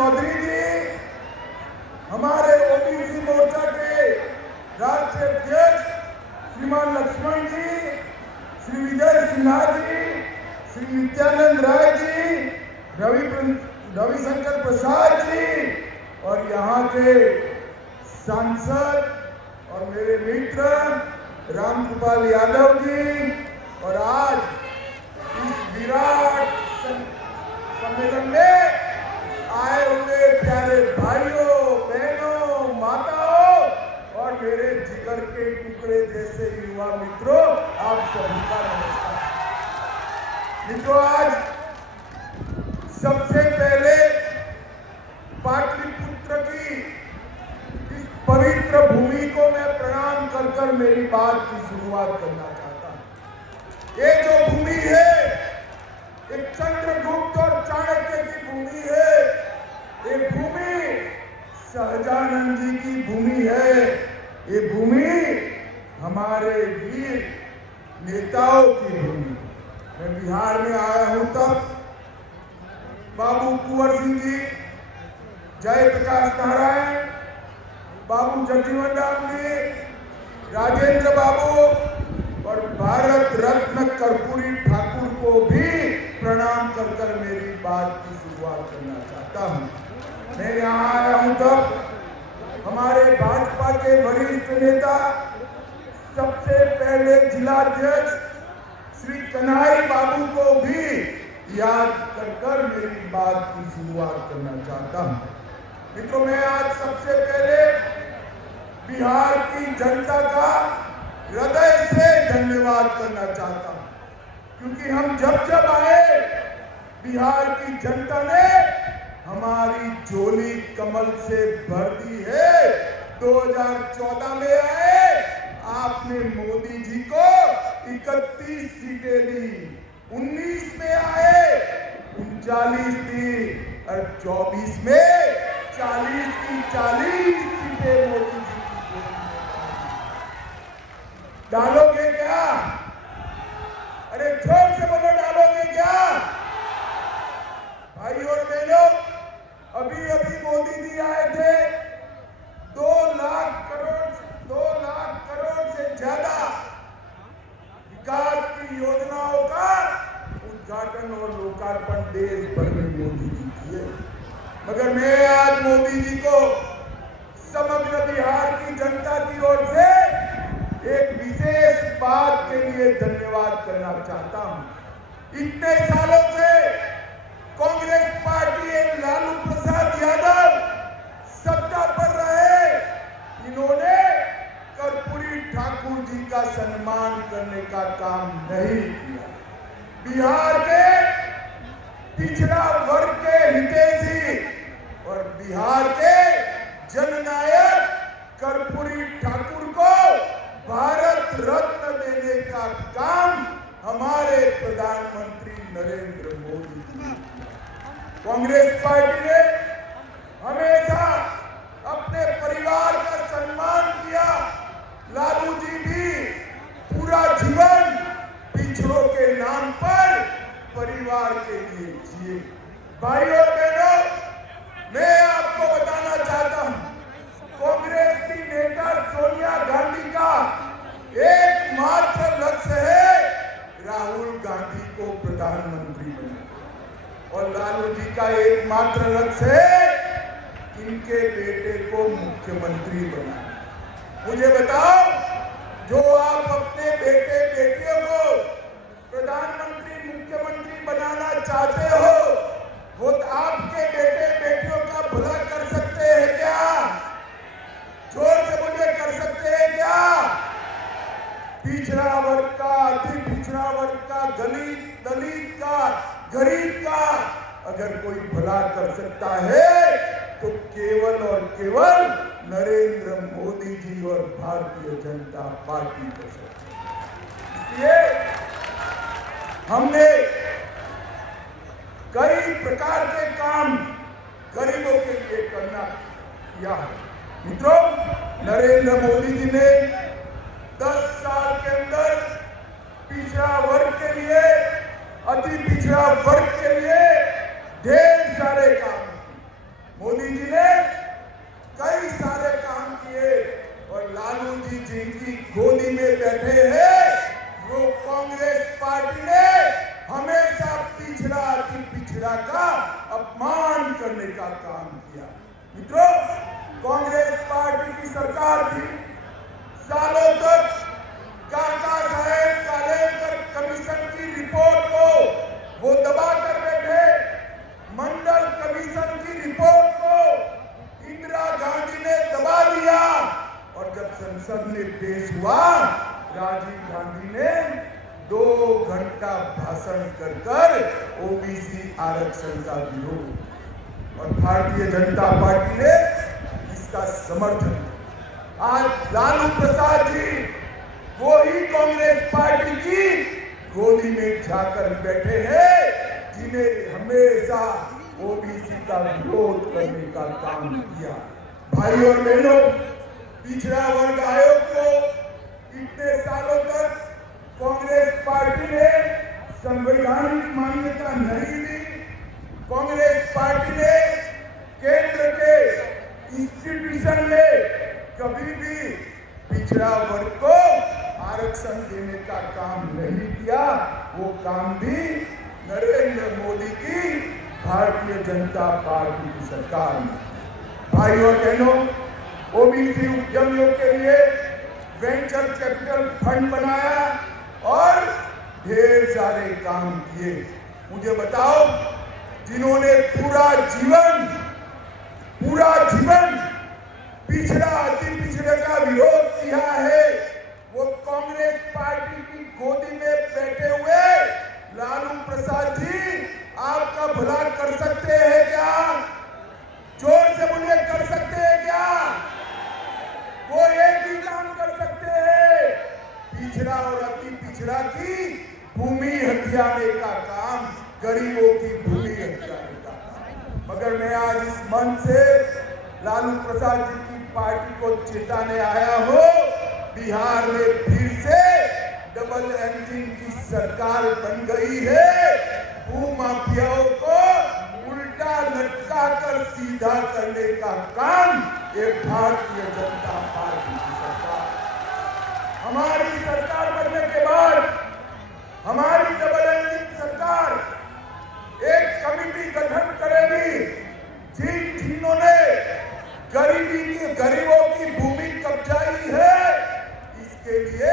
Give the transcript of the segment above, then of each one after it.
चौधरी जी, हमारे ओबीसी मोर्चा के राष्ट्रीय अध्यक्ष श्रीमान लक्ष्मण जी, श्री विजय सिन्हा जी, श्री नित्यानंद राय जी, रविशंकर प्रसाद जी और यहाँ के सांसद और मेरे मित्र रामकृपाल यादव जी और आज इस विराट सम्मेलन में आए हुए प्यारे भाइयों, बहनों, माताओं और मेरे जिगर के टुकड़े जैसे युवा मित्रों, आप सभी का नमस्कार। मित्रों, आज सबसे पहले पाटलिपुत्र की इस पवित्र भूमि को मैं प्रणाम कर कर मेरी बात की शुरुआत करना चाहता हूं। ये जो भूमि है एक चंद्रगुप्त और चाणक्य की भूमि है। ये भूमि सहजानंद जी की भूमि है। ये भूमि हमारे वीर नेताओं की भूमि। मैं बिहार में आया हूं तब बाबू कुंवर सिंह जी, जयप्रकाश नारायण, बाबू जगजीवन राम जी, राजेंद्र बाबू और भारत रत्न कर्पूरी ठाकुर को भी प्रणाम कर कर मेरी बात की शुरुआत करना चाहता हूं। मैं यहाँ आया हूं तब हमारे भाजपा के वरिष्ठ नेता, सबसे पहले जिलाध्यक्ष श्री कन्हई बाबू को भी याद कर कर मेरी बात की शुरुआत करना चाहता हूं। मित्रों, मैं आज सबसे पहले बिहार की जनता का हृदय से धन्यवाद करना चाहता हूं, क्योंकि हम जब आए बिहार की जनता ने हमारी झोली कमल से भर दी है। 2014 में आए, आपने मोदी जी को 31 सीटें दी, 19 में आए 39 दी और 24 में 40 की 40 सीटें मोदी जी की डालोगे क्या? अरे जोर से बोलो, डालोगे क्या? भाई और बहनों, अभी मोदी जी आए थे। 2 लाख करोड़ से ज्यादा विकास की योजनाओं का उद्घाटन और लोकार्पण देश भर में मोदी जी किए। मगर मैं आज मोदी जी को समग्र बिहार की जनता की ओर से एक विशेष बात के लिए धन्यवाद करना चाहता हूं। इतने सालों से कांग्रेस पार्टी एवं लालू प्रसाद यादव सत्ता पर रहे, इन्होंने कर्पूरी ठाकुर जी का सम्मान करने का काम नहीं किया। बिहार के पिछड़ा वर्ग के हितैषी और बिहार के जननायक कर्पूरी ठाकुर को भारत रत्न देने का काम हमारे प्रधानमंत्री नरेंद्र मोदी जी। कांग्रेस पार्टी ने हमेशा अपने परिवार का सम्मान किया। लालू जी भी पूरा जीवन पिछड़ों के नाम पर परिवार के लिए जिए। भाइयों और बहनों, मैं आपको बताना चाहता हूं, कांग्रेस की नेता सोनिया गांधी का एकमात्र लक्ष्य है राहुल गांधी को प्रधानमंत्री बनाना और लालू जी का एकमात्र लक्ष्य है इनके बेटे को मुख्यमंत्री बनाना। मुझे बताओ, जो आप अपने बेटे बेटियों को प्रधानमंत्री मुख्यमंत्री बनाना चाहते हो, वो आपके बेटे बेटियों का भला कर सकते हैं क्या? जोर से बोलिए, कर सकते हैं क्या? पिछड़ा वर्ग का, अति पिछड़ा वर्ग का, दलित का, गरीब का अगर कोई भला कर सकता है तो केवल और केवल नरेंद्र मोदी जी और भारतीय जनता पार्टी कर सकती है। इसलिए हमने कई प्रकार के काम गरीबों के लिए करना किया है। मित्रों, नरेंद्र मोदी जी ने 10 साल के अंदर पिछड़ा वर्ग के लिए, अति पिछड़ा वर्ग के लिए ढेर सारे काम। मोदी जी ने कई सारे काम किए और लालू जी जिनकी गोदी में बैठे हैं वो कांग्रेस पार्टी ने हमेशा पिछड़ा अति पिछड़ा का अपमान करने का काम किया। मित्रों, कांग्रेस पार्टी की सरकार थी, सालों तक काका साहेब कालेकर कमीशन की रिपोर्ट को वो दबा कर बैठे। मंडल कमीशन की रिपोर्ट को इंदिरा गांधी ने दबा दिया और जब संसद में पेश हुआ राजीव गांधी ने 2 घंटा भाषण कर ओबीसी आरक्षण का विरोध और भारतीय जनता पार्टी ने इसका समर्थन। आज लालू प्रसाद जी वो ही कांग्रेस पार्टी की गोदी में जाकर बैठे हैं जिन्हें हमेशा ओबीसी का विरोध करने का काम किया। भाई और बहनों, पिछड़ा वर्ग आयोग को इतने सालों तक कांग्रेस पार्टी ने संवैधानिक मान्यता नहीं दी। कांग्रेस पार्टी ने केंद्र के इंस्टीट्यूशन में कभी भी पिछड़ा वर्ग को आरक्षण देने का काम नहीं किया। वो काम भी नरेंद्र मोदी की भारतीय जनता पार्टी की सरकार ने। भाई और बहनों, ओबीसी उद्यमियों के लिए वेंचर कैपिटल फंड बनाया और ढेर सारे काम किए। मुझे बताओ, जिन्होंने पूरा जीवन पिछड़ा अति पिछड़े का विरोध किया है वो कांग्रेस पार्टी की गोदी में बैठे हुए लालू प्रसाद जी आपका भला कर सकते हैं क्या? जोर से बोलिए, कर सकते हैं क्या? वो एक ही काम कर सकते हैं, पिछड़ा और अति पिछड़ा की भूमि हथियाने का काम, गरीबों की भूमि हथियाने का काम। मगर मैं आज इस मंच से लालू प्रसाद जी की पार्टी को चेताने आया हूं, बिहार में फिर से डबल इंजन की सरकार बन गई है। भूमाफियाओं को उल्टा लटका कर सीधा करने का काम ये भारतीय जनता पार्टी की सरकार। हमारी सरकार बनने के बाद हमारी डबल इंजन सरकार एक कमेटी गठन करेगी जिन्होंने गरीबों की भूमि कब्जाई है। इसके लिए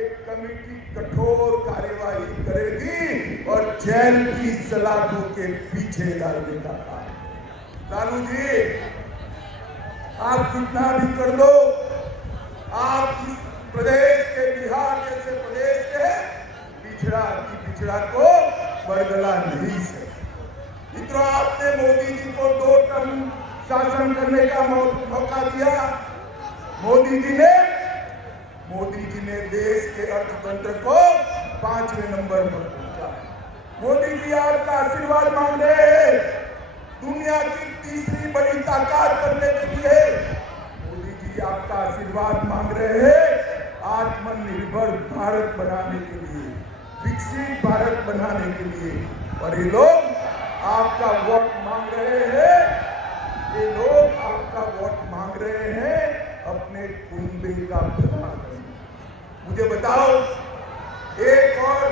एक कमेटी कठोर कार्यवाही करेगी और जेल की सलाखों के पीछे डालने का काम। लालू जी, आप कितना भी कर लो, आप इस प्रदेश के, बिहार जैसे प्रदेश के पिछड़ा को बरगला नहीं सकते। मित्रों, आपने मोदी जी को 2 टर्म शासन करने का मौका दिया। मोदी जी ने देश के अर्थतंत्र को 5वें नंबर पर पहुंचा। मोदी जी आपका आशीर्वाद मांग रहे हैं दुनिया की तीसरी बड़ी ताकत बनने के लिए। मोदी जी आपका आशीर्वाद मांग रहे हैं आत्मनिर्भर भारत बनाने के लिए, विकसित भारत बनाने के लिए। और ये लोग आपका वोट मांग रहे हैं, ये लोग आपका वोट मांग रहे हैं अपने कुंबे का भला करने। मुझे बताओ, एक और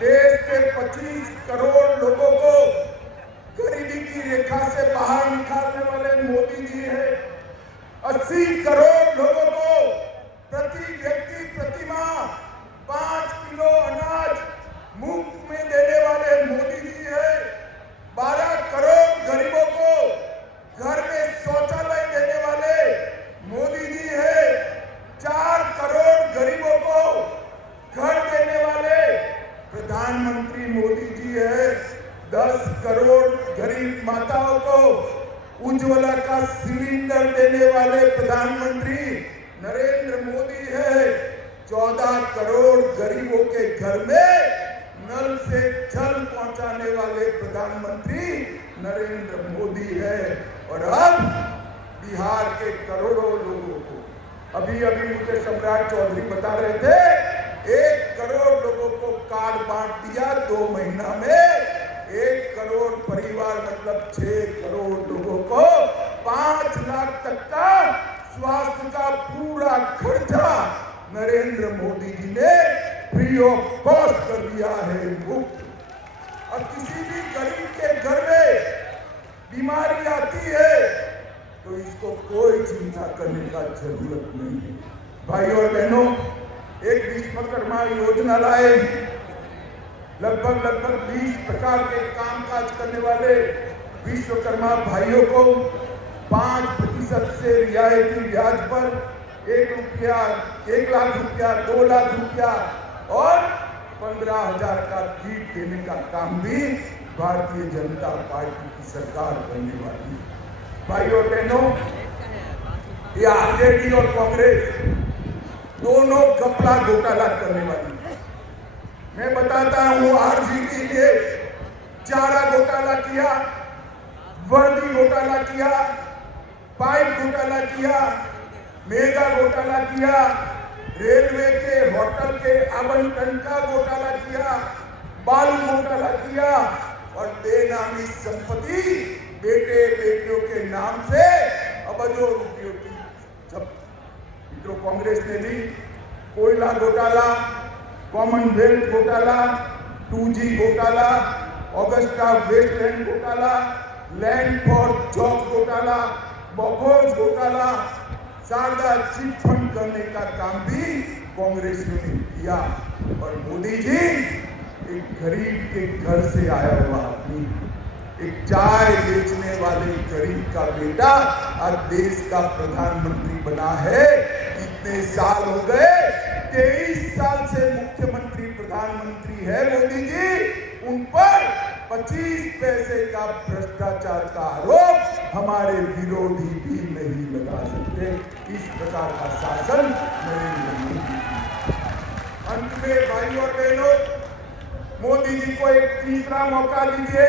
देश के 25 करोड़ लोगों को गरीबी की रेखा से बाहर निकालने वाले मोदी जी हैं। 80 करोड़ लोगों को प्रति व्यक्ति प्रति माह 5 किलो अनाज मुफ्त में देने वाले मोदी जी हैं। 12 करोड़ गरीबों को घर में शौचालय देने वाले मोदी जी हैं। 4 करोड़ गरीबों को घर देने वाले प्रधानमंत्री मोदी जी है। 10 करोड़ गरीब माताओं को उज्ज्वला का सिलेंडर देने वाले प्रधानमंत्री नरेंद्र मोदी है। 14 करोड़ गरीबों के घर में नल से जल पहुंचाने वाले प्रधानमंत्री नरेंद्र मोदी है। और अब बिहार के करोड़ों लोगों को, अभी मुझे सम्राट चौधरी बता रहे थे, 1 करोड़ लोगों को कार्ड बांट दिया 2 महीना में। 1 करोड़ परिवार मतलब 6 करोड़ लोगों को 5 लाख तक का स्वास्थ्य का पूरा खर्चा नरेंद्र मोदी जी ने फ्री ऑफ कॉस्ट कर दिया है, मुफ्त। और किसी भी गरीब के घर में बीमारी आती है तो इसको कोई चिंता करने का जरूरत नहीं है। भाई और बहनों, एक विश्वकर्मा योजना लाए। लगभग 20 प्रकार के कामकाज करने वाले विश्वकर्मा भाइयों को 5% से रियायती ब्याज पर 1 लाख रुपया, 2 लाख रुपया और 15,000 का किट देने का काम भी भारतीय जनता पार्टी की सरकार करने वाली है। भाई और बहनों, ये आरजेडी और कांग्रेस दोनों घपला घोटाला करने वाली है। मैं बताता हूं, आरजेडी के चारा घोटाला किया, वर्दी घोटाला किया, पाइप घोटाला किया, मेगा घोटाला किया, रेलवे के होटल के आवंटन का घोटाला किया, बालू घोटाला किया और बेनामी संपत्ति बेटे बेटियों के नाम से अरबों रुपयों की जब्त। मित्रों, कांग्रेस ने भी कोयला घोटाला, कॉमनवेल्थ घोटाला, 2G घोटाला, ऑगस्टा वेस्टलैंड घोटाला, लैंड फॉर जॉब घोटाला, बॉफोर्स घोटाला, शारदा चिट फंड करने का काम भी कांग्रेस ने किया। और मोदी जी एक गरीब के घर से आया हुआ आदमी, एक चाय बेचने वाले गरीब का बेटा आज देश का प्रधानमंत्री बना है। इतने साल हो गए, 23 साल से मुख्यमंत्री प्रधानमंत्री है मोदी जी। उन पर 25 पैसे का भ्रष्टाचार का आरोप हमारे विरोधी भी नहीं लगा सकते। इस प्रकार का शासन नरेंद्र मोदी। अंत में भाई और बहनों, मोदी जी को एक तीसरा मौका दीजिए,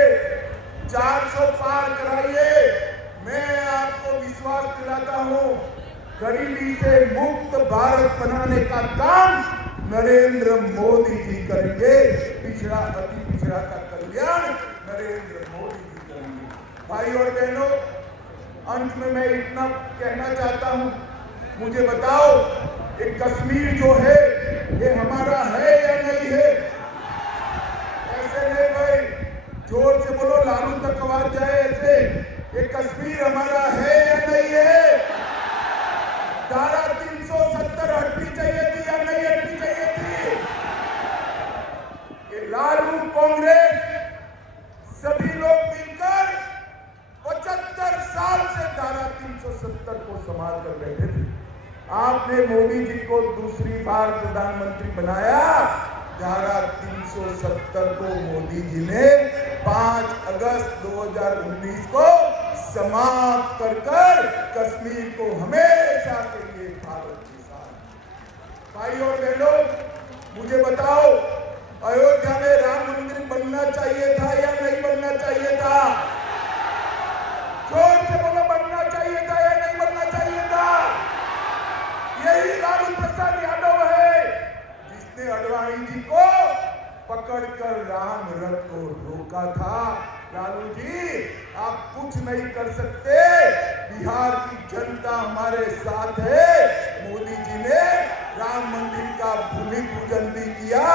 400 पार कराइए। मैं आपको विश्वास दिलाता हूं, गरीबी से मुक्त भारत बनाने का काम नरेंद्र मोदी जी करेंगे। पिछड़ा अति पिछड़ा का कल्याण नरेंद्र मोदी जी करेंगे। भाई और बहनों, अंत में मैं इतना कहना चाहता हूं, मुझे बताओ, ये कश्मीर जो है ये हमारा है या नहीं है? ऐसे नहीं भाई, जोर से बोलो, लालू तक आवाज जाए ऐसे। ये कश्मीर हमारा है या नहीं है? धारा 370 हटनी चाहिए थी या नहीं हटनी चाहिए थी? ये लालू, कांग्रेस, सभी लोग मिलकर 75 साल से धारा 370 को संभाल कर बैठे थे। आपने मोदी जी को दूसरी बार प्रधानमंत्री बनाया। धारा 370 को मोदी जी ने 5 अगस्त 2019 को समाप्त कर कश्मीर को हमेशा के लिए भारत के साथ। भाई और बहनों, मुझे बताओ, अयोध्या में राम मंदिर बनना चाहिए था या नहीं बनना चाहिए था? जोर से बोलो, बनना चाहिए था या नहीं बनना चाहिए था? यही लालू प्रसाद यादव है जिसने अडवाणी जी को पकड़कर राम रथ को रोका था। लालू जी, आप कुछ नहीं कर सकते, बिहार की जनता हमारे साथ है। मोदी जी ने राम मंदिर का भूमि पूजन भी किया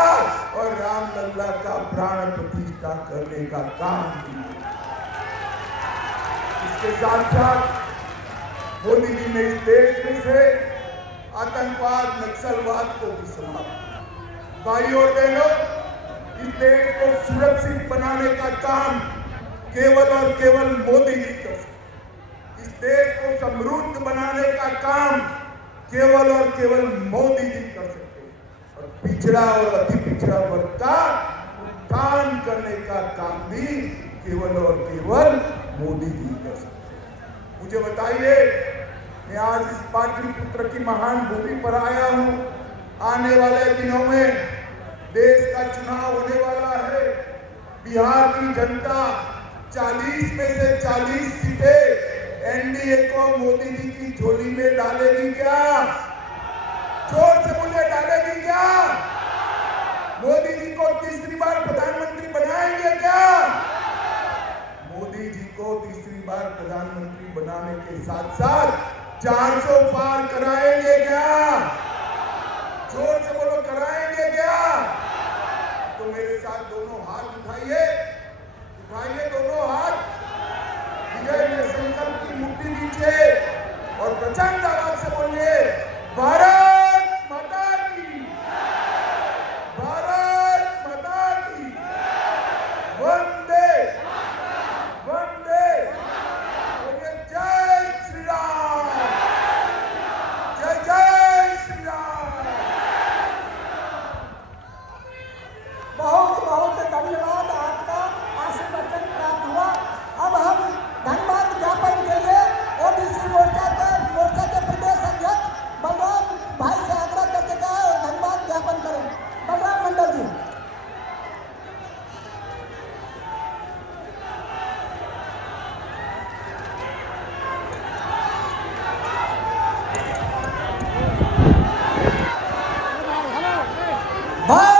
और रामलला का प्राण प्रतिष्ठा करने का काम किया। इसके साथ साथ मोदी जी ने इस देश में से आतंकवाद, नक्सलवाद को भी समाप्त किया। भाई और बहनों, इस देश को सुरक्षित बनाने का काम केवल और केवल मोदी जी कर सकते। इस देश को समृद्ध बनाने का काम केवल और केवल मोदी जी कर सकते। और पिछड़ा और अति पिछड़ा वर्ग का उत्थान करने का काम भी केवल और केवल मोदी जी कर सकते। मुझे बताइए, मैं आज इस पाटलिपुत्र की महान भूमि पर आया हूं। आने वाले दिनों में देश का चुनाव होने वाला है। बिहार की जनता 40 में से 40 सीटें एनडीए को मोदी जी की झोली में डालेगी क्या? जोर से बोले, डालेगी क्या? मोदी जी को तीसरी बार प्रधानमंत्री बनाएंगे क्या? को तीसरी बार प्रधानमंत्री बनाने के साथ साथ 400 पार कराएंगे क्या? जोर से बोलो, कराएंगे क्या? तो मेरे साथ दोनों हाथ उठाइए, उठाइए दोनों हाथ, विजय में संकल्प की मुट्ठी दीजिए और प्रचंड आवाज से बोलिए, भारत माता की, भारत माता की, वंदे वंदे, बोलिए जय श्री राम, जय जय श्री राम। बहुत बहुत धन्यवाद, आपका आशीर्वचन प्राप्त हुआ। अब हम धन्यवाद ज्ञापन के लिए ओबीसी मोर्चा के प्रदेश अध्यक्ष बलराम भाई से आग्रह करके कहा और धन्यवाद ज्ञापन करें। बलराम मंडल जी। भारत